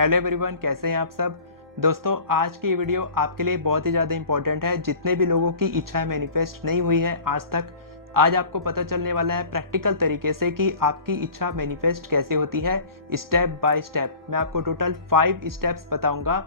Hello everyone, कैसे हैं आप सब। दोस्तों, आज की वीडियो आपके लिए बहुत ही ज़्यादा इंपॉर्टेंट है। जितने भी लोगों की इच्छाएं मैनिफेस्ट नहीं हुई है आज तक, आज आपको पता चलने वाला है प्रैक्टिकल तरीके से कि आपकी इच्छा मैनिफेस्ट कैसे होती है, स्टेप बाय स्टेप। मैं आपको टोटल 5 स्टेप्स बताऊंगा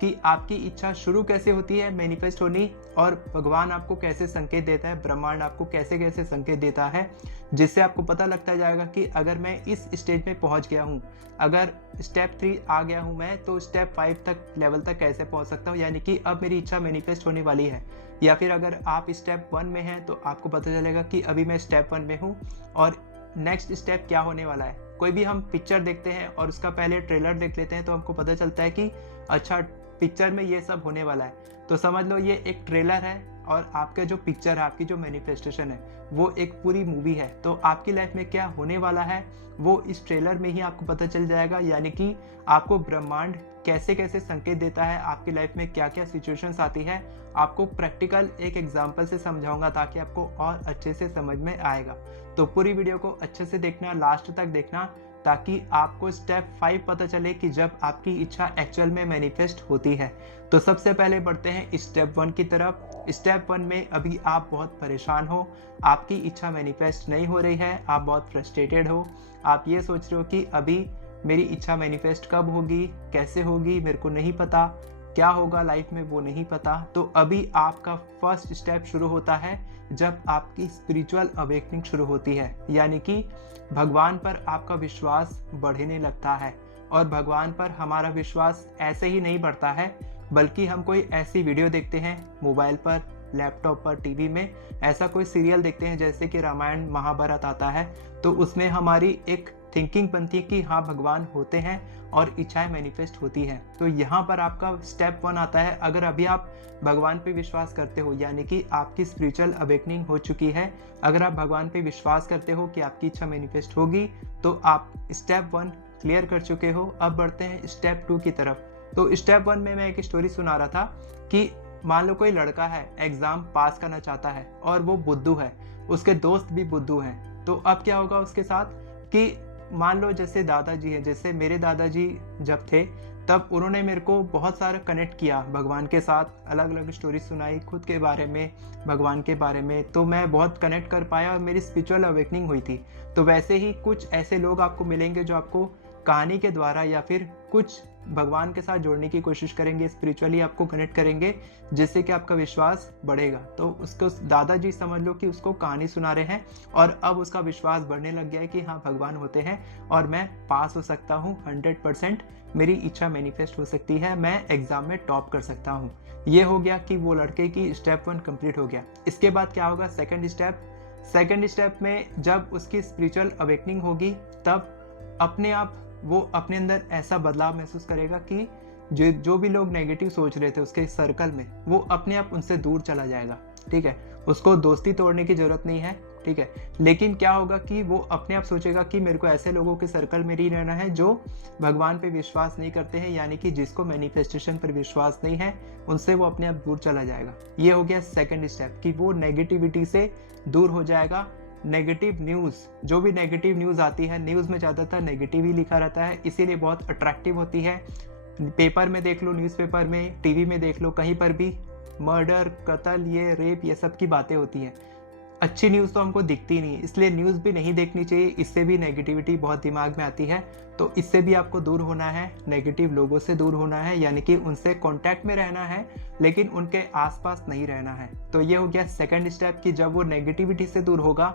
कि आपकी इच्छा शुरू कैसे होती है मैनिफेस्ट होनी, और भगवान आपको कैसे संकेत देता है, ब्रह्मांड आपको कैसे कैसे संकेत देता है, जिससे आपको पता लगता जाएगा कि अगर मैं इस स्टेज में पहुंच गया हूं, अगर स्टेप 3 आ गया हूं मैं, तो स्टेप 5 तक लेवल तक कैसे पहुंच सकता हूं, यानी कि अब मेरी इच्छा मैनिफेस्ट होने वाली है। या फिर अगर आप स्टेप 1 में हैं तो आपको पता चलेगा कि अभी मैं स्टेप 1 में हूं और नेक्स्ट स्टेप क्या होने वाला है। कोई भी हम पिक्चर देखते हैं और उसका पहले ट्रेलर देख लेते हैं तो हमको पता चलता है कि अच्छा, पिक्चर में ये सब होने वाला है। तो समझ लो ये एक ट्रेलर है और आपका जो पिक्चर है, आपकी जो मैनिफेस्टेशन है, वो एक पूरी मूवी है। तो आपकी लाइफ में क्या होने वाला है वो इस ट्रेलर में ही आपको पता चल जाएगा, यानी कि आपको ब्रह्मांड कैसे कैसे संकेत देता है, आपकी लाइफ में क्या क्या सिचुएशंस आती है। आपको प्रैक्टिकल एक एग्जांपल से समझाऊंगा ताकि आपको और अच्छे से समझ में आएगा। तो पूरी वीडियो को अच्छे से देखना, लास्ट तक देखना, ताकि आपको स्टेप 5 पता चले कि जब आपकी इच्छा एक्चुअल में मैनिफेस्ट होती है। तो सबसे पहले बढ़ते हैं स्टेप 1 की तरफ। स्टेप 1 में अभी आप बहुत परेशान हो, आपकी इच्छा मैनिफेस्ट नहीं हो रही है, आप बहुत फ्रस्ट्रेटेड हो, आप ये सोच रहे हो कि अभी मेरी इच्छा मैनिफेस्ट कब होगी, कैसे होगी, मेरे को नहीं पता, क्या होगा लाइफ में वो नहीं पता। तो अभी आपका फर्स्ट स्टेप शुरू होता है जब आपकी स्पिरिचुअल अवेकनिंग शुरू होती है, यानी कि भगवान पर आपका विश्वास बढ़ने लगता है। और भगवान पर हमारा विश्वास ऐसे ही नहीं बढ़ता है, बल्कि हम कोई ऐसी वीडियो देखते हैं मोबाइल पर, लैपटॉप पर, टीवी में, ऐसा कोई सीरियल देखते हैं जैसे कि रामायण महाभारत आता है, तो उसमें हमारी एक थिंकिंग बनती है कि हाँ, भगवान होते हैं और इच्छाएं मैनिफेस्ट होती है। तो यहाँ पर आपका स्टेप 1 आता है। अगर अभी आप भगवान पे विश्वास करते हो, यानी कि आपकी स्पिरिचुअल अवेकनिंग हो चुकी है, अगर आप भगवान पे विश्वास करते हो कि आपकी इच्छा मैनिफेस्ट होगी, तो आप स्टेप 1 क्लियर कर चुके हो। अब बढ़ते हैं स्टेप 2 की तरफ। तो स्टेप 1 में मैं एक स्टोरी सुना रहा था कि मान लो कोई लड़का है, एग्जाम पास करना चाहता है और वो बुद्धू है, उसके दोस्त भी बुद्धू हैं। तो अब क्या होगा उसके साथ कि मान लो जैसे दादाजी है, जैसे मेरे दादाजी जब थे तब उन्होंने मेरे को बहुत सारा कनेक्ट किया भगवान के साथ, अलग अलग स्टोरी सुनाई खुद के बारे में, भगवान के बारे में, तो मैं बहुत कनेक्ट कर पाया और मेरी स्पिरिचुअल अवेकनिंग हुई थी। तो वैसे ही कुछ ऐसे लोग आपको मिलेंगे जो आपको कहानी के द्वारा या फिर कुछ भगवान के साथ जोड़ने की कोशिश करेंगे, स्पिरिचुअली आपको कनेक्ट करेंगे, जिससे कि आपका विश्वास बढ़ेगा। तो उसको दादाजी समझ लो कि उसको कहानी सुना रहे हैं और अब उसका विश्वास बढ़ने लग गया है कि हाँ, भगवान होते हैं और मैं पास हो सकता हूँ 100%, मेरी इच्छा मैनिफेस्ट हो सकती है, मैं एग्जाम में टॉप कर सकता हूँ। ये हो गया कि वो लड़के की स्टेप 1 कंप्लीट हो गया। इसके बाद क्या होगा, सेकेंड स्टेप में जब उसकी स्पिरिचुअल अवेकनिंग होगी, तब अपने आप वो अपने अंदर ऐसा बदलाव महसूस करेगा कि जो भी लोग नेगेटिव सोच रहे थे उसके सर्कल में, वो अपने आप उनसे दूर चला जाएगा। ठीक है, उसको दोस्ती तोड़ने की जरूरत नहीं है। ठीक है, लेकिन क्या होगा कि वो अपने आप सोचेगा कि मेरे को ऐसे लोगों के सर्कल में ही रहना है जो भगवान पे विश्वास नहीं करते हैं, यानी कि जिसको मैनिफेस्टेशन पर विश्वास नहीं है, उनसे वो अपने आप दूर चला जाएगा। ये हो गया सेकंड स्टेप कि वो नेगेटिविटी से दूर हो जाएगा। नेगेटिव न्यूज़, जो भी नेगेटिव न्यूज़ आती है, न्यूज़ में ज़्यादातर नेगेटिव ही लिखा रहता है, इसीलिए बहुत अट्रैक्टिव होती है। पेपर में देख लो, न्यूज़पेपर में, टीवी में देख लो, कहीं पर भी मर्डर, कत्ल, ये रेप, ये सब की बातें होती हैं। अच्छी न्यूज़ तो हमको दिखती नहीं, इसलिए न्यूज़ भी नहीं देखनी चाहिए, इससे भी नेगेटिविटी बहुत दिमाग में आती है। तो इससे भी आपको दूर होना है, नेगेटिव लोगों से दूर होना है, यानी कि उनसे कांटेक्ट में रहना है लेकिन उनके आसपास नहीं रहना है। तो ये हो गया सेकंड स्टेप कि जब वो नेगेटिविटी से दूर होगा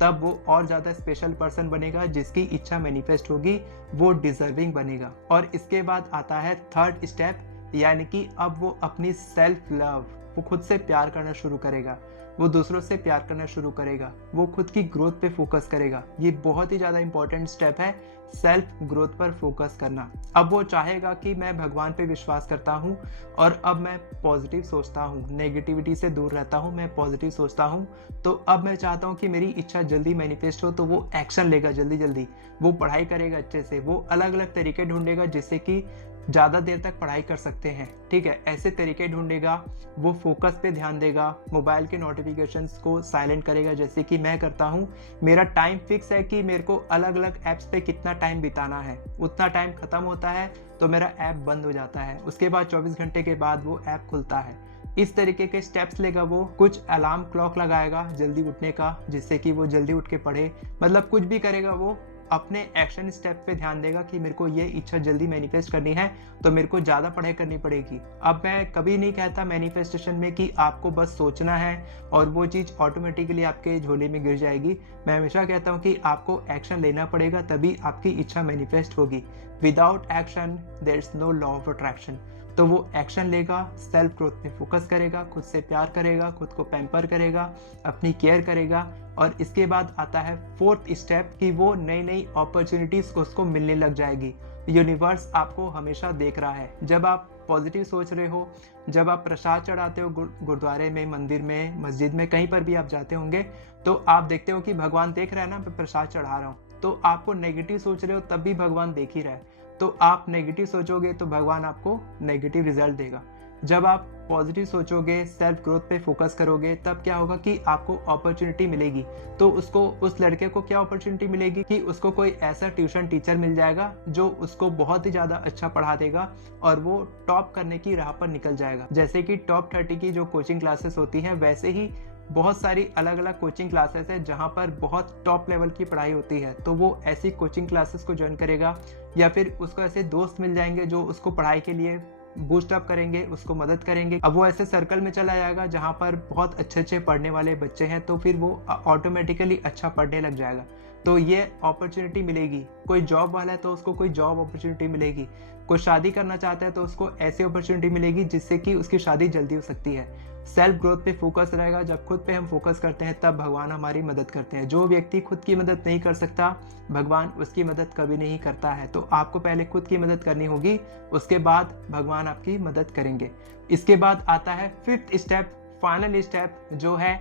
तब वो और ज़्यादा स्पेशल पर्सन बनेगा, जिसकी इच्छा मैनिफेस्ट होगी, वो डिजर्विंग बनेगा। और इसके बाद आता है थर्ड स्टेप, यानी कि अब वो अपनी सेल्फ लव, वो खुद से प्यार करना शुरू करेगा, वो दूसरों से प्यार करना शुरू करेगा, वो खुद की ग्रोथ पे फोकस करेगा। ये बहुत ही ज़्यादा इंपॉर्टेंट स्टेप है, सेल्फ ग्रोथ पर फोकस करना। अब वो चाहेगा कि मैं भगवान पे विश्वास करता हूँ और अब मैं पॉजिटिव सोचता हूँ, नेगेटिविटी से दूर रहता हूँ, मैं पॉजिटिव सोचता हूँ। तो अब मैं चाहता हूँ कि मेरी इच्छा जल्दी मैनिफेस्ट हो, तो वो एक्शन लेगा जल्दी जल्दी, वो पढ़ाई करेगा अच्छे से, वो अलग अलग तरीके ढूंढेगा जिससे कि ज़्यादा देर तक पढ़ाई कर सकते हैं। ठीक है, ऐसे तरीके ढूंढेगा, वो फोकस पे ध्यान देगा, मोबाइल के नोटिफिकेशंस को साइलेंट करेगा जैसे कि मैं करता हूँ। मेरा टाइम फिक्स है कि मेरे को अलग अलग ऐप्स पे कितना टाइम बिताना है, उतना टाइम खत्म होता है तो मेरा ऐप बंद हो जाता है, उसके बाद 24 घंटे के बाद वो ऐप खुलता है। इस तरीके के स्टेप्स लेगा वो। कुछ अलार्म क्लॉक लगाएगा जल्दी उठने का, जिससे कि वो जल्दी उठ के पढ़े। मतलब कुछ भी करेगा वो, अपने एक्शन स्टेप पे ध्यान देगा कि मेरे को ये इच्छा जल्दी मैनिफेस्ट करनी है तो मेरे को ज़्यादा पढ़ाई करनी पड़ेगी। अब मैं कभी नहीं कहता मैनिफेस्टेशन में कि आपको बस सोचना है और वो चीज़ ऑटोमेटिकली आपके झोले में गिर जाएगी। मैं हमेशा कहता हूँ कि आपको एक्शन लेना पड़ेगा, तभी आपकी इच्छा मैनिफेस्ट होगी। Without action there is no law of attraction. तो वो एक्शन लेगा, सेल्फ ग्रोथ पे फोकस करेगा, खुद से प्यार करेगा, खुद को पैम्पर करेगा, अपनी केयर करेगा। और इसके बाद आता है फोर्थ स्टेप कि वो नई नई अपॉर्चुनिटीज को उसको मिलने लग जाएगी। यूनिवर्स आपको हमेशा देख रहा है। जब आप पॉजिटिव सोच रहे हो, जब आप प्रसाद चढ़ाते हो गुरुद्वारे में, मंदिर में, मस्जिद में, कहीं पर भी आप जाते होंगे, तो आप देखते हो कि भगवान देख रहा है ना, मैं प्रसाद चढ़ा रहा हूँ। तो आपको नेगेटिव सोच रहे हो तब भी भगवान देख ही रहा है। तो आप नेगेटिव सोचोगे तो भगवान आपको नेगेटिव रिजल्ट देगा। जब आप पॉजिटिव सोचोगे, सेल्फ ग्रोथ पे फोकस करोगे, तब क्या होगा कि आपको अपॉर्चुनिटी मिलेगी। तो उसको, उस लड़के को क्या अपॉर्चुनिटी मिलेगी कि उसको कोई ऐसा ट्यूशन टीचर मिल जाएगा जो उसको बहुत ही ज़्यादा अच्छा पढ़ा देगा और वो टॉप करने की राह पर निकल जाएगा। जैसे कि टॉप 30 की जो कोचिंग क्लासेस होती हैं, वैसे ही बहुत सारी अलग अलग कोचिंग क्लासेस है जहाँ पर बहुत टॉप लेवल की पढ़ाई होती है। तो वो ऐसी कोचिंग क्लासेस को ज्वाइन करेगा, या फिर उसको ऐसे दोस्त मिल जाएंगे जो उसको पढ़ाई के लिए बूस्ट अप करेंगे, उसको मदद करेंगे। अब वो ऐसे सर्कल में चला जाएगा जहाँ पर बहुत अच्छे अच्छे पढ़ने वाले बच्चे हैं, तो फिर वो ऑटोमेटिकली अच्छा पढ़ने लग जाएगा। तो ये अपॉर्चुनिटी मिलेगी। कोई जॉब वाला है तो उसको कोई जॉब अपॉर्चुनिटी मिलेगी। कोई शादी करना चाहता है तो उसको ऐसी अपॉर्चुनिटी मिलेगी जिससे कि उसकी शादी जल्दी हो सकती है। सेल्फ ग्रोथ पे फोकस रहेगा। जब खुद पे हम फोकस करते हैं तब भगवान हमारी मदद करते हैं। जो व्यक्ति खुद की मदद नहीं कर सकता, भगवान उसकी मदद कभी नहीं करता है। तो आपको पहले खुद की मदद करनी होगी, उसके बाद भगवान आपकी मदद करेंगे। इसके बाद आता है फिफ्थ स्टेप, फाइनल स्टेप, जो है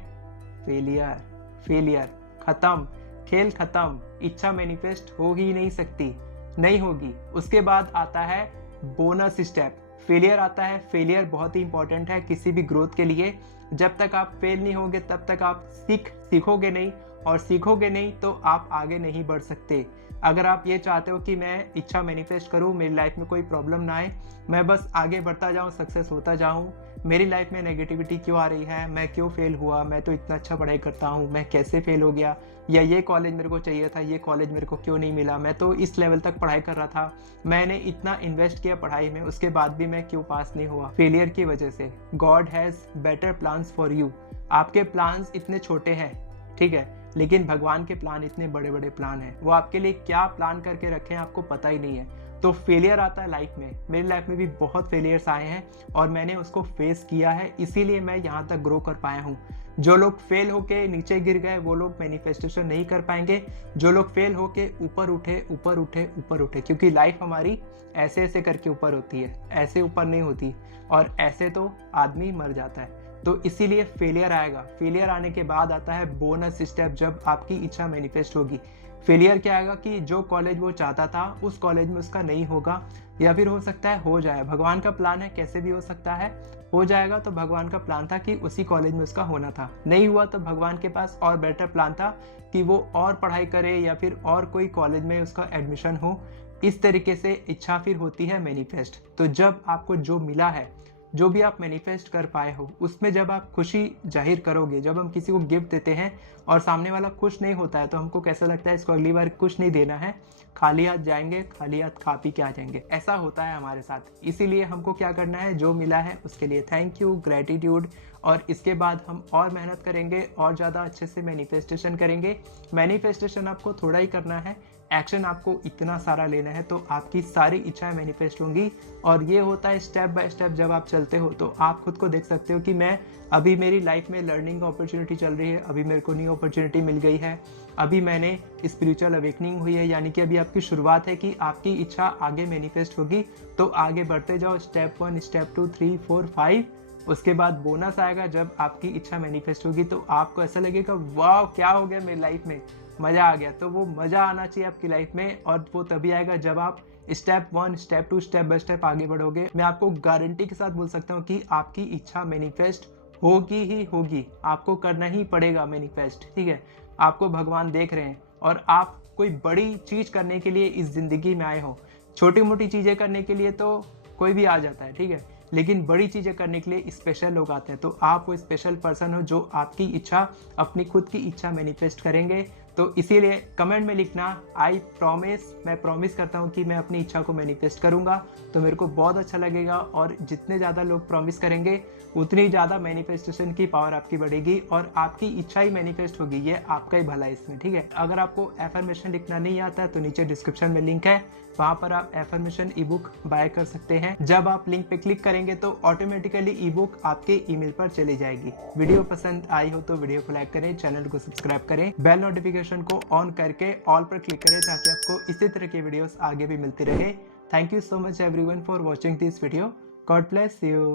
फेलियर। फेलियर खत्म, खेल खत्म, इच्छा मैनिफेस्ट हो ही नहीं सकती, नहीं होगी। उसके बाद आता है बोनस स्टेप, फेलियर आता है। फेलियर बहुत ही इंपॉर्टेंट है किसी भी ग्रोथ के लिए। जब तक आप फेल नहीं होंगे तब तक आप सीखोगे नहीं, और सीखोगे नहीं तो आप आगे नहीं बढ़ सकते। अगर आप ये चाहते हो कि मैं इच्छा मैनिफेस्ट करूँ, मेरी लाइफ में कोई प्रॉब्लम ना आए, मैं बस आगे बढ़ता जाऊँ, सक्सेस होता जाऊँ, मेरी लाइफ में नेगेटिविटी क्यों आ रही है, मैं क्यों फेल हुआ, मैं तो इतना अच्छा पढ़ाई करता हूँ, मैं कैसे फेल हो गया, या ये कॉलेज मेरे को चाहिए था, ये कॉलेज मेरे को क्यों नहीं मिला, मैं तो इस लेवल तक पढ़ाई कर रहा था, मैंने इतना इन्वेस्ट किया पढ़ाई में, उसके बाद भी मैं क्यों पास नहीं हुआ, फेलियर की वजह से। God has better plans for you. आपके प्लान्स इतने छोटे हैं, ठीक है, लेकिन भगवान के प्लान इतने बड़े बड़े प्लान हैं। वो आपके लिए क्या प्लान करके रखे हैं आपको पता ही नहीं है। तो फेलियर आता है लाइफ में। मेरी लाइफ में भी बहुत फेलियर्स आए हैं और मैंने उसको फेस किया है, इसीलिए मैं यहाँ तक ग्रो कर पाया हूँ। जो लोग फेल होके नीचे गिर गए वो लोग मैनिफेस्टेशन नहीं कर पाएंगे। जो लोग फेल होके ऊपर उठे, ऊपर उठे, ऊपर उठे, क्योंकि लाइफ हमारी ऐसे ऐसे करके ऊपर होती है, ऐसे ऊपर नहीं होती, और ऐसे तो आदमी मर जाता है। तो इसीलिए फेलियर आएगा। फेलियर आने के बाद आता है बोनस स्टेप, जब आपकी इच्छा मैनिफेस्ट होगी। फेलियर क्या आएगा कि जो कॉलेज वो चाहता था उस कॉलेज में उसका नहीं होगा, या फिर हो सकता है हो जाए। भगवान का प्लान है, कैसे भी हो सकता है, हो जाएगा। तो भगवान का प्लान था कि उसी कॉलेज में उसका होना था, नहीं हुआ तो भगवान के पास और बेटर प्लान था कि वो और पढ़ाई करे या फिर और कोई कॉलेज में उसका एडमिशन हो। इस तरीके से इच्छा फिर होती है मैनिफेस्ट। तो जब आपको जो मिला है, जो भी आप मैनिफेस्ट कर पाए हो, उसमें जब आप खुशी जाहिर करोगे, जब हम किसी को गिफ्ट देते हैं और सामने वाला खुश नहीं होता है तो हमको कैसा लगता है, इसको अगली बार कुछ नहीं देना है, खाली हाथ जाएंगे, खाली हाथ खा पी के आ जाएंगे। ऐसा होता है हमारे साथ। इसीलिए हमको क्या करना है, जो मिला है उसके लिए थैंक यू, ग्रेटिट्यूड, और इसके बाद हम और मेहनत करेंगे और ज़्यादा अच्छे से मैनिफेस्टेशन करेंगे। मैनिफेस्टेशन आपको थोड़ा ही करना है, एक्शन आपको इतना सारा लेना है, तो आपकी सारी इच्छाएं मैनिफेस्ट होंगी। और ये होता है स्टेप बाय स्टेप। जब आप चलते हो तो आप खुद को देख सकते हो कि मैं अभी, मेरी लाइफ में लर्निंग अपॉर्चुनिटी चल रही है, अभी मेरे को न्यू अपॉर्चुनिटी मिल गई है, अभी मैंने स्पिरिचुअल अवेकनिंग हुई है, यानी कि अभी आपकी शुरुआत है कि आपकी इच्छा आगे मैनिफेस्ट होगी। तो आगे बढ़ते जाओ, स्टेप 1, स्टेप 2, 3, 4, 5। उसके बाद बोनस आएगा। जब आपकी इच्छा मैनिफेस्ट होगी तो आपको ऐसा लगेगा वाह क्या हो गया मेरी लाइफ में, मज़ा आ गया। तो वो मज़ा आना चाहिए आपकी लाइफ में, और वो तभी आएगा जब आप step 1 step 2 step by step आगे बढ़ोगे, मैं आपको गारंटी के साथ बोल सकता हूँ कि आपकी इच्छा मैनिफेस्ट होगी ही होगी। आपको करना ही पड़ेगा मैनिफेस्ट, ठीक है। आपको भगवान देख रहे हैं और आप कोई बड़ी चीज करने के लिए इस जिंदगी में आए हो। छोटी मोटी चीजें करने के लिए तो कोई भी आ जाता है, ठीक है, लेकिन बड़ी चीजें करने के लिए स्पेशल लोग आते हैं। तो आप वो स्पेशल पर्सन हो जो आपकी इच्छा, अपनी खुद की इच्छा मैनिफेस्ट करेंगे। तो इसीलिए कमेंट में लिखना आई प्रॉमिस, मैं प्रॉमिस करता हूँ कि मैं अपनी इच्छा को मैनिफेस्ट करूँगा। तो मेरे को बहुत अच्छा लगेगा और जितने ज़्यादा लोग प्रॉमिस करेंगे उतनी ज़्यादा मैनिफेस्टेशन की पावर आपकी बढ़ेगी और आपकी इच्छा ही मैनिफेस्ट होगी। ये आपका ही भला है इसमें, ठीक है। अगर आपको एफर्मेशन लिखना नहीं आता है तो नीचे डिस्क्रिप्शन में लिंक है, वहाँ पर आप एफर्मेशन ई बुक बाय कर सकते हैं। जब आप लिंक पे क्लिक करेंगे तो ऑटोमेटिकली ई बुक आपके ईमेल पर चली जाएगी। वीडियो पसंद आई हो तो वीडियो को लाइक करें, चैनल को सब्सक्राइब करें, बेल नोटिफिकेशन को ऑन करके ऑल पर क्लिक करें ताकि आपको इसी तरह की वीडियोस आगे भी मिलती रहे। Thank you so much everyone for watching this video. God bless you.